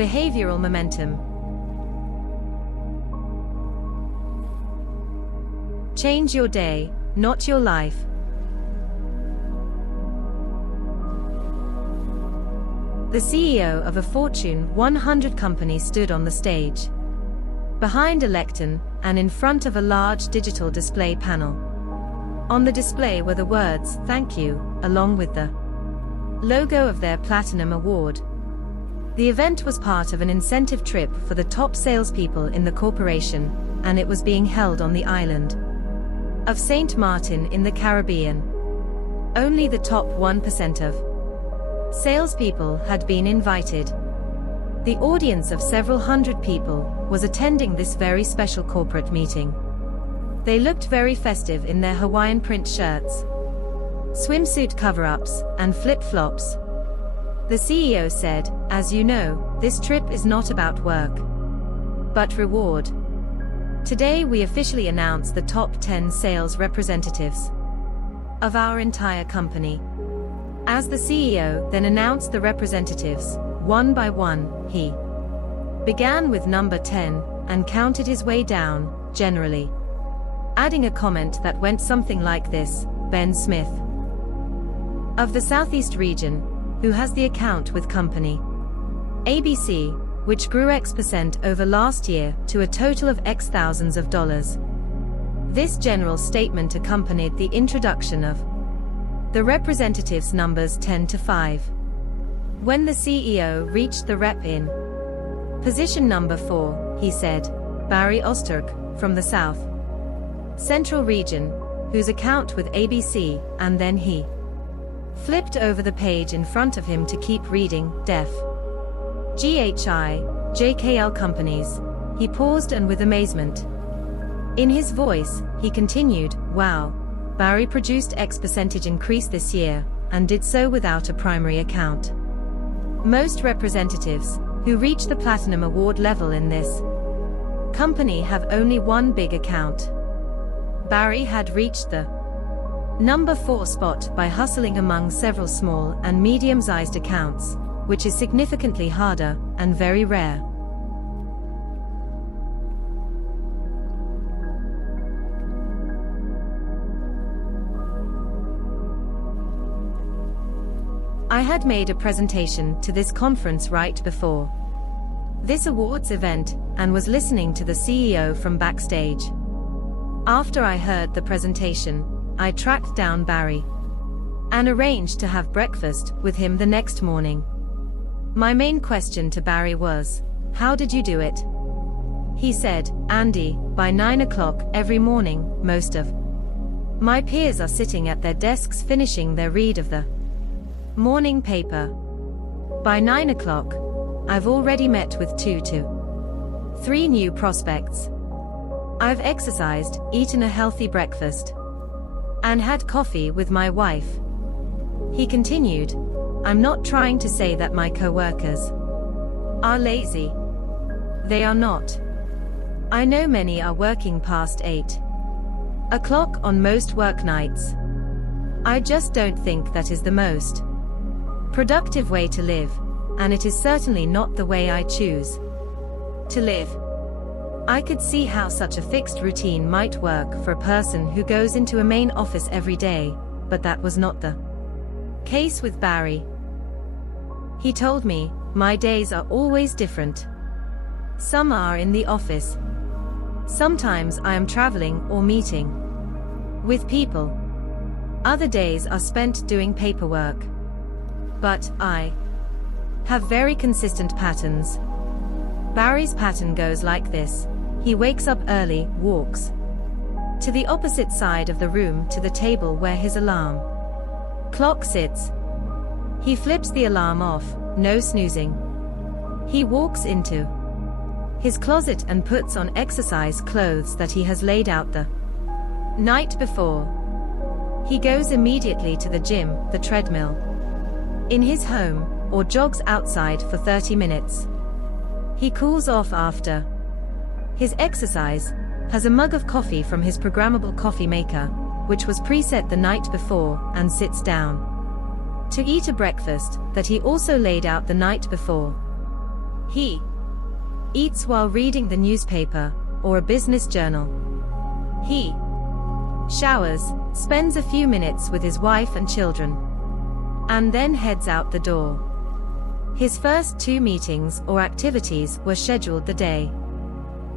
Behavioral momentum. Change your day, not your life. The CEO of a Fortune 100 company stood on the stage, behind a lectern and in front of a large digital display panel. On the display were the words, "Thank you," along with the logo of their Platinum Award. The event was part of an incentive trip for the top salespeople in the corporation, and it was being held on the island of Saint Martin in the Caribbean. Only the top 1% of salespeople had been invited. The audience of several hundred people was attending this very special corporate meeting. They looked very festive in their Hawaiian print shirts, swimsuit cover-ups, and flip-flops. The CEO said, "As you know, this trip is not about work, but reward. Today we officially announce the top 10 sales representatives of our entire company." As the CEO then announced the representatives, one by one, he began with number 10 and counted his way down, generally adding a comment that went something like this: Ben Smith of the Southeast region, who has the account with company ABC, which grew X% over last year to a total of X thousands of dollars. This general statement accompanied the introduction of the representatives numbers 10 to 5. When the CEO reached the rep in position number 4, he said, "Barry Osterk, from the South Central region, whose account with ABC," and then he flipped over the page in front of him to keep reading, "Def. GHI, JKL companies." He paused and with amazement in his voice, he continued, "Wow, Barry produced X% increase this year, and did so without a primary account. Most representatives who reach the Platinum Award level in this company have only one big account." Barry had reached the number 4 spot by hustling among several small and medium-sized accounts, which is significantly harder and very rare. I had made a presentation to this conference right before this awards event and was listening to the CEO from backstage. After I heard the presentation, I tracked down Barry and arranged to have breakfast with him the next morning. My main question to Barry was, "How did you do it?" He said, "Andy, by 9 o'clock every morning, most of my peers are sitting at their desks finishing their read of the morning paper. By 9 o'clock, I've already met with 2 to 3 new prospects. I've exercised, eaten a healthy breakfast, and had coffee with my wife." He continued, "I'm not trying to say that my coworkers are lazy. They are not. I know many are working past 8 o'clock on most work nights. I just don't think that is the most productive way to live, and it is certainly not the way I choose to live. I could see how such a fixed routine might work for a person who goes into a main office every day, but that was not the case with Barry. He told me, my days are always different. Some are in the office. Sometimes I am traveling or meeting with people. Other days are spent doing paperwork. But I have very consistent patterns. Barry's pattern goes like this. He wakes up early, walks to the opposite side of the room to the table where his alarm clock sits. He flips the alarm off, no snoozing. He walks into his closet and puts on exercise clothes that he has laid out the night before. He goes immediately to the gym, the treadmill in his home, or jogs outside for 30 minutes. He cools off after his exercise, has a mug of coffee from his programmable coffee maker, which was preset the night before, and sits down to eat a breakfast that he also laid out the night before. He eats while reading the newspaper or a business journal. He showers, spends a few minutes with his wife and children, and then heads out the door. His first 2 meetings or activities were scheduled the day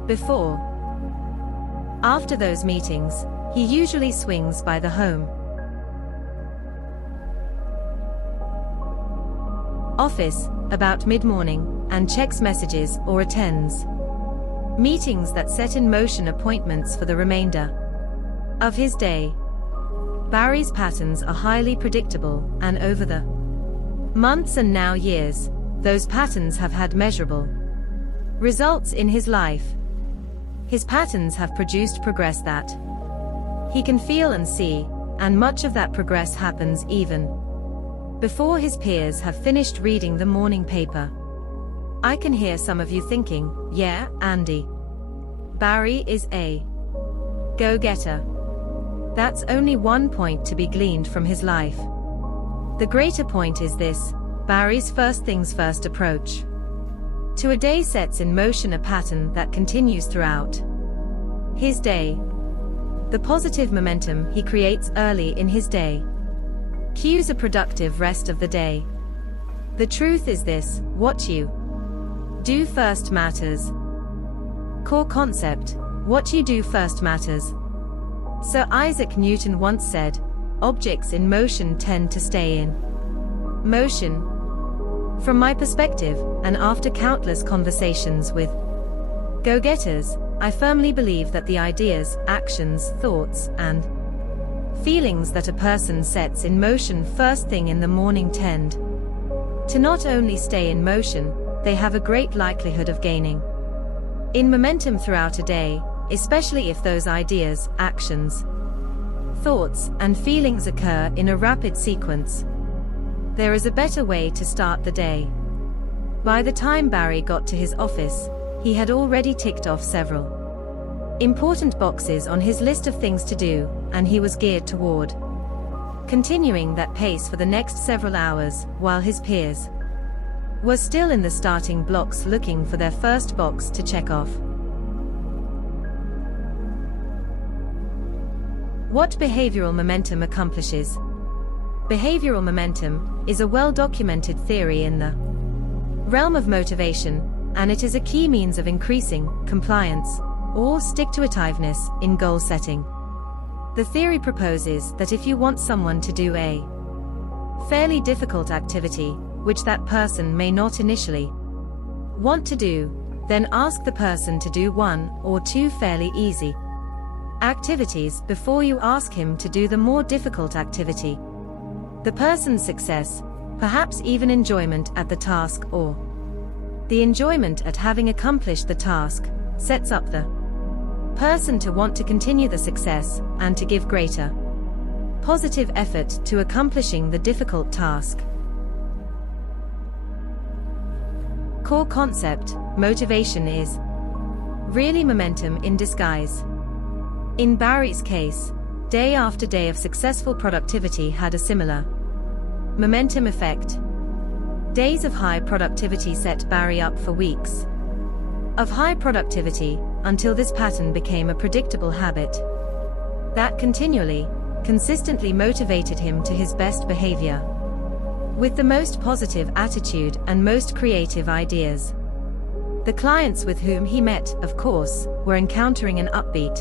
before. After those meetings, he usually swings by the home office about mid-morning and checks messages or attends meetings that set in motion appointments for the remainder of his day. Barry's patterns are highly predictable, and over the months and now years, those patterns have had measurable results in his life. His patterns have produced progress that he can feel and see, and much of that progress happens even before his peers have finished reading the morning paper. I can hear some of you thinking, yeah, Andy, Barry is a go-getter. That's only one point to be gleaned from his life. The greater point is this: Barry's first things first approach to a day sets in motion a pattern that continues throughout his day. The positive momentum he creates early in his day cues a productive rest of the day. The truth is this: what you do first matters. Core concept: what you do first matters. Sir Isaac Newton once said, "Objects in motion tend to stay in motion." From my perspective, and after countless conversations with go-getters, I firmly believe that the ideas, actions, thoughts, and feelings that a person sets in motion first thing in the morning tend to not only stay in motion, they have a great likelihood of gaining in momentum throughout a day, especially if those ideas, actions, thoughts, and feelings occur in a rapid sequence. There is a better way to start the day. By the time Barry got to his office, he had already ticked off several important boxes on his list of things to do, and he was geared toward continuing that pace for the next several hours, while his peers were still in the starting blocks looking for their first box to check off. What behavioral momentum accomplishes? Behavioral momentum is a well-documented theory in the realm of motivation, and it is a key means of increasing compliance or stick-to-itiveness in goal setting. The theory proposes that if you want someone to do a fairly difficult activity, which that person may not initially want to do, then ask the person to do 1 or 2 fairly easy activities before you ask him to do the more difficult activity. The person's success, perhaps even enjoyment at the task, or the enjoyment at having accomplished the task, sets up the person to want to continue the success and to give greater positive effort to accomplishing the difficult task. Core concept: motivation is really momentum in disguise. In Barry's case, day after day of successful productivity had a similar momentum effect. Days of high productivity set Barry up for weeks of high productivity, until this pattern became a predictable habit that continually, consistently motivated him to his best behavior, with the most positive attitude and most creative ideas. The clients with whom he met, of course, were encountering an upbeat,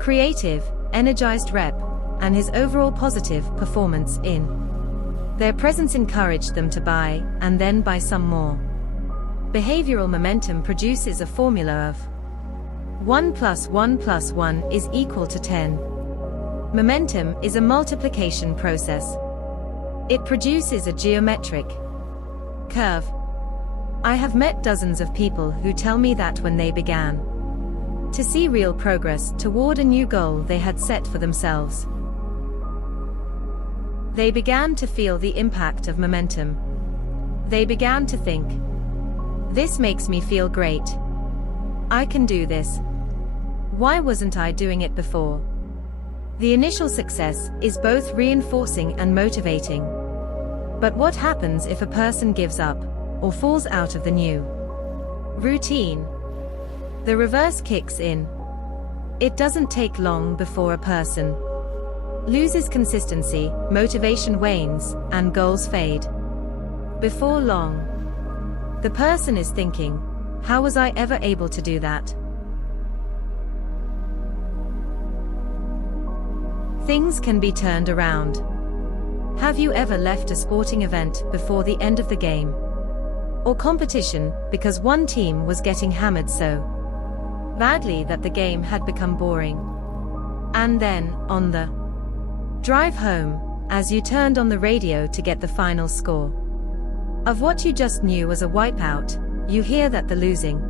creative, energized rep, and his overall positive performance in their presence encouraged them to buy, and then buy some more. Behavioral momentum produces a formula of 1 + 1 + 1 is equal to 10. Momentum is a multiplication process. It produces a geometric curve. I have met dozens of people who tell me that when they began to see real progress toward a new goal they had set for themselves, they began to feel the impact of momentum. They began to think, "This makes me feel great. I can do this. Why wasn't I doing it before?" The initial success is both reinforcing and motivating. But what happens if a person gives up, or falls out of the new Routine. The reverse kicks in. It doesn't take long before a person loses consistency, motivation wanes, and goals fade. Before long, the person is thinking, how was I ever able to do that? Things can be turned around. Have you ever left a sporting event before the end of the game or competition because one team was getting hammered so badly that the game had become boring? And then, on the drive home, as you turned on the radio to get the final score of what you just knew was a wipeout, you hear that the losing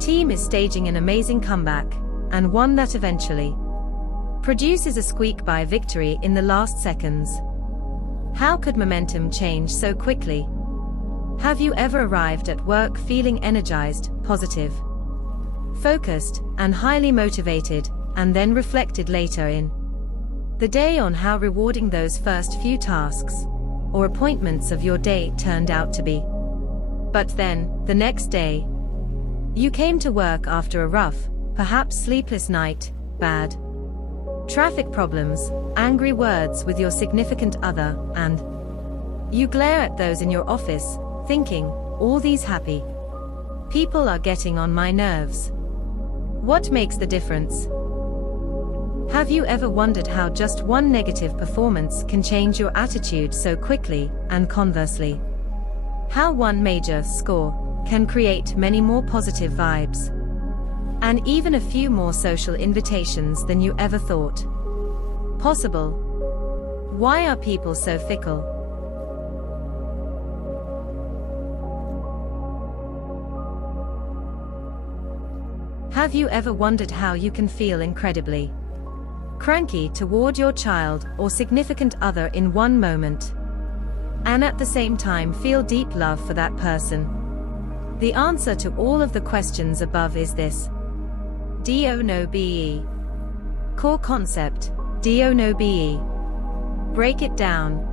team is staging an amazing comeback, and one that eventually produces a squeak-by victory in the last seconds. How could momentum change so quickly? Have you ever arrived at work feeling energized, positive, focused, and highly motivated, and then reflected later in the day on how rewarding those first few tasks or appointments of your day turned out to be? But then, the next day, you came to work after a rough, perhaps sleepless night, bad traffic problems, angry words with your significant other, and you glare at those in your office, thinking, all these happy people are getting on my nerves. What makes the difference? Have you ever wondered how just one negative performance can change your attitude so quickly, and conversely, how one major score can create many more positive vibes, and even a few more social invitations than you ever thought possible? Why are people so fickle? Have you ever wondered how you can feel incredibly cranky toward your child or significant other in one moment, and at the same time feel deep love for that person? The answer to all of the questions above is this: DO-NO-BE. Core concept, DO-NO-BE. Break it down.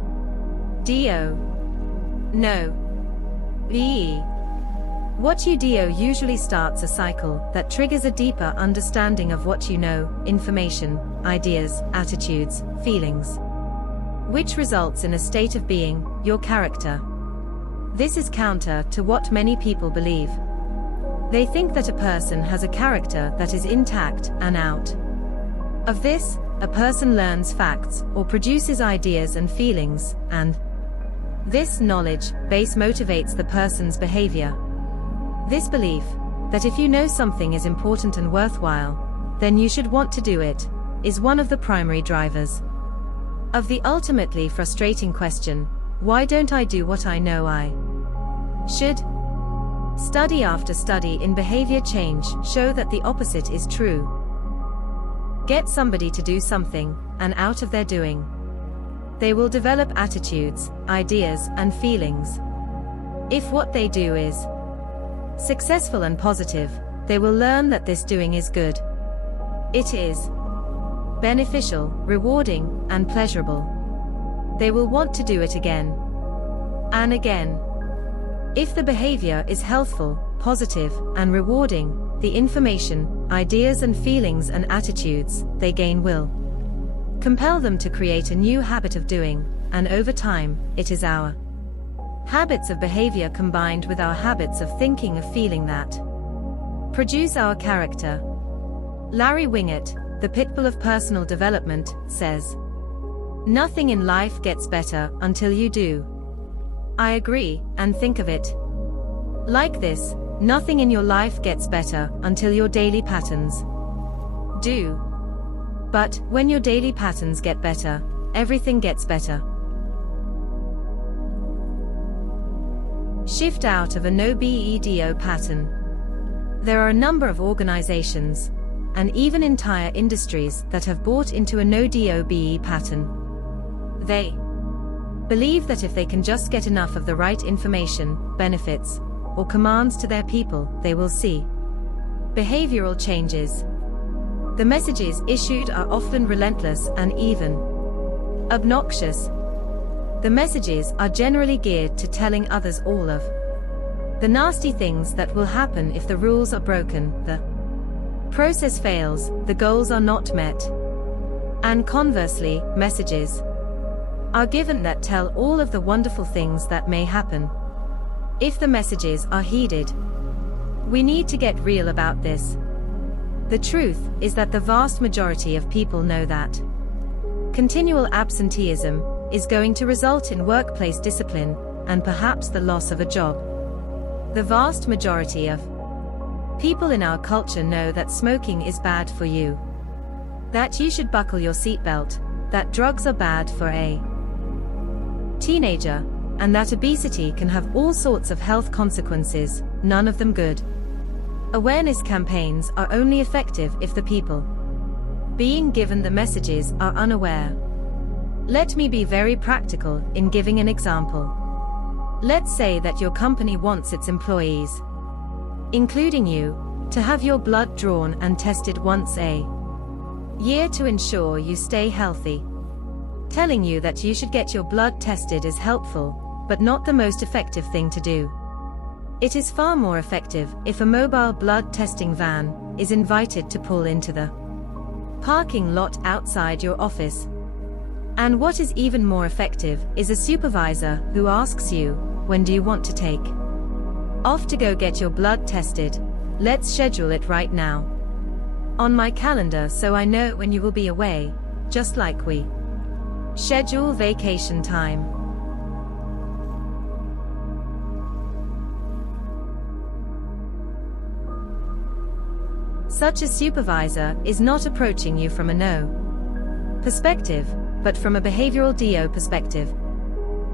DO-NO-BE. What you do usually starts a cycle that triggers a deeper understanding of what you know, information, ideas, attitudes, feelings, which results in a state of being, your character. This is counter to what many people believe. They think that a person has a character that is intact, and out of this, a person learns facts or produces ideas and feelings, and this knowledge base motivates the person's behavior. This belief, that if you know something is important and worthwhile, then you should want to do it, is one of the primary drivers of the ultimately frustrating question, why don't I do what I know I should? Study after study in behavior change show that the opposite is true. Get somebody to do something, and out of their doing, they will develop attitudes, ideas, and feelings. If what they do is successful and positive, they will learn that this doing is good. It is beneficial, rewarding, and pleasurable. They will want to do it again and again. If the behavior is healthful, positive, and rewarding, the information, ideas, and feelings and attitudes they gain will compel them to create a new habit of doing, and over time, it is our habits of behavior combined with our habits of thinking or feeling that produce our character. Larry Winget, the pitbull of personal development, says, "Nothing in life gets better until you do." I agree, and think of it like this: nothing in your life gets better until your daily patterns do. But when your daily patterns get better, everything gets better. Shift out of a no-BEDO pattern. There are a number of organizations, and even entire industries, that have bought into a no-DOBE pattern. They believe that if they can just get enough of the right information, benefits, or commands to their people, they will see behavioral changes. The messages issued are often relentless and even obnoxious. The messages are generally geared to telling others all of The nasty things that will happen if the rules are broken, the process fails, the goals are not met. And conversely, messages are given that tell all of the wonderful things that may happen if the messages are heeded. We need to get real about this. The truth is that the vast majority of people know that continual absenteeism is going to result in workplace discipline and perhaps the loss of a job. The vast majority of people in our culture know that smoking is bad for you, that you should buckle your seatbelt, that drugs are bad for a teenager, and that obesity can have all sorts of health consequences, none of them good. Awareness campaigns are only effective if the people being given the messages are unaware. Let me be very practical in giving an example. Let's say that your company wants its employees, including you, to have your blood drawn and tested once a year to ensure you stay healthy. Telling you that you should get your blood tested is helpful, but not the most effective thing to do. It is far more effective if a mobile blood testing van is invited to pull into the parking lot outside your office. And what is even more effective is a supervisor who asks you, when do you want to take off to go get your blood tested? Let's schedule it right now on my calendar so I know when you will be away, just like we schedule vacation time. Such a supervisor is not approaching you from a no perspective, but from a behavioral DO perspective.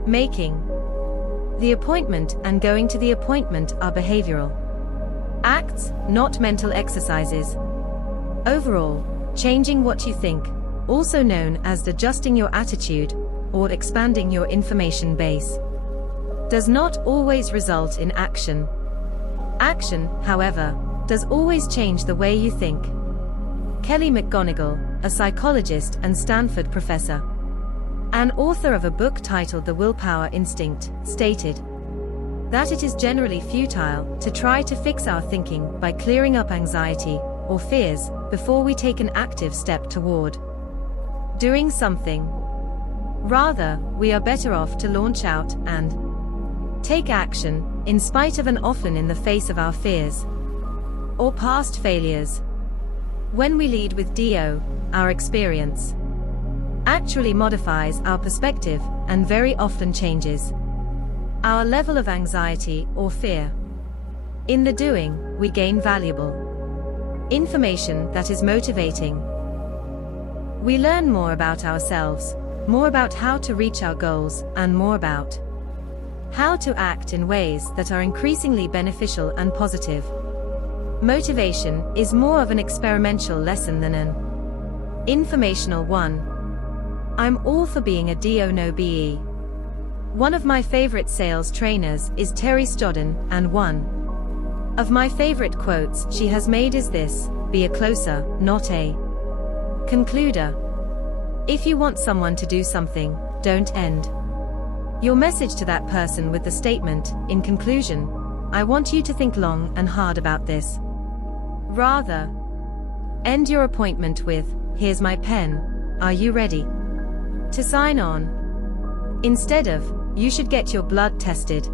Making the appointment and going to the appointment are behavioral acts, not mental exercises. Overall, changing what you think, also known as adjusting your attitude or expanding your information base, does not always result in action. Action, however, does always change the way you think. Kelly McGonigal, a psychologist and Stanford professor, and author of a book titled The Willpower Instinct, stated that it is generally futile to try to fix our thinking by clearing up anxiety or fears before we take an active step toward doing something. Rather, we are better off to launch out and take action, in spite of and often in the face of our fears or past failures. When we lead with DO, our experience actually modifies our perspective and very often changes our level of anxiety or fear. In the doing, we gain valuable information that is motivating. We learn more about ourselves, more about how to reach our goals, and more about how to act in ways that are increasingly beneficial and positive. Motivation is more of an experimental lesson than an informational one. I'm all for being a DO no BE. One of my favorite sales trainers is Terry Stodden, and one of my favorite quotes she has made is this: be a closer, not a concluder. If you want someone to do something, don't end your message to that person with the statement, in conclusion, I want you to think long and hard about this. Rather, end your appointment with, here's my pen, are you ready to sign on? Instead of, you should get your blood tested.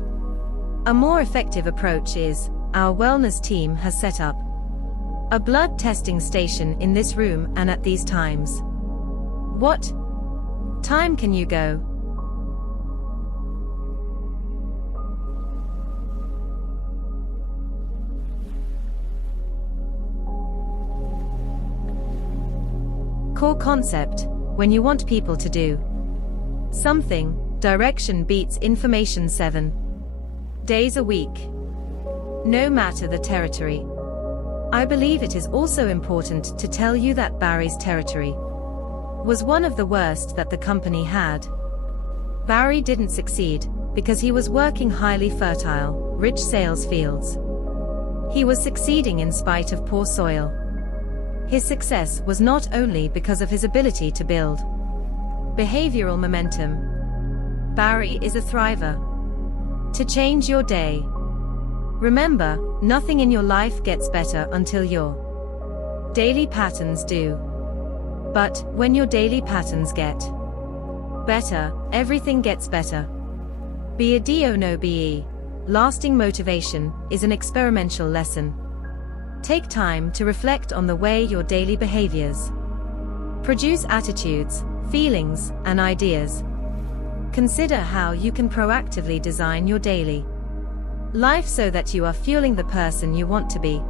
A more effective approach is, our wellness team has set up a blood testing station in this room and at these times. What time can you go? Core concept: when you want people to do something, direction beats information 7 days a week, no matter the territory. I believe it is also important to tell you that Barry's territory was one of the worst that the company had. Barry didn't succeed because he was working highly fertile, rich sales fields. He was succeeding in spite of poor soil. His success was not only because of his ability to build behavioral momentum. Barry is a thriver. To change your day, Remember, nothing in your life gets better until your daily patterns do. But when your daily patterns get better, everything gets better. Be a do no be. Lasting motivation is an experimental lesson. Take time to reflect on the way your daily behaviors produce attitudes, feelings, and ideas. Consider how you can proactively design your daily life so that you are fueling the person you want to be.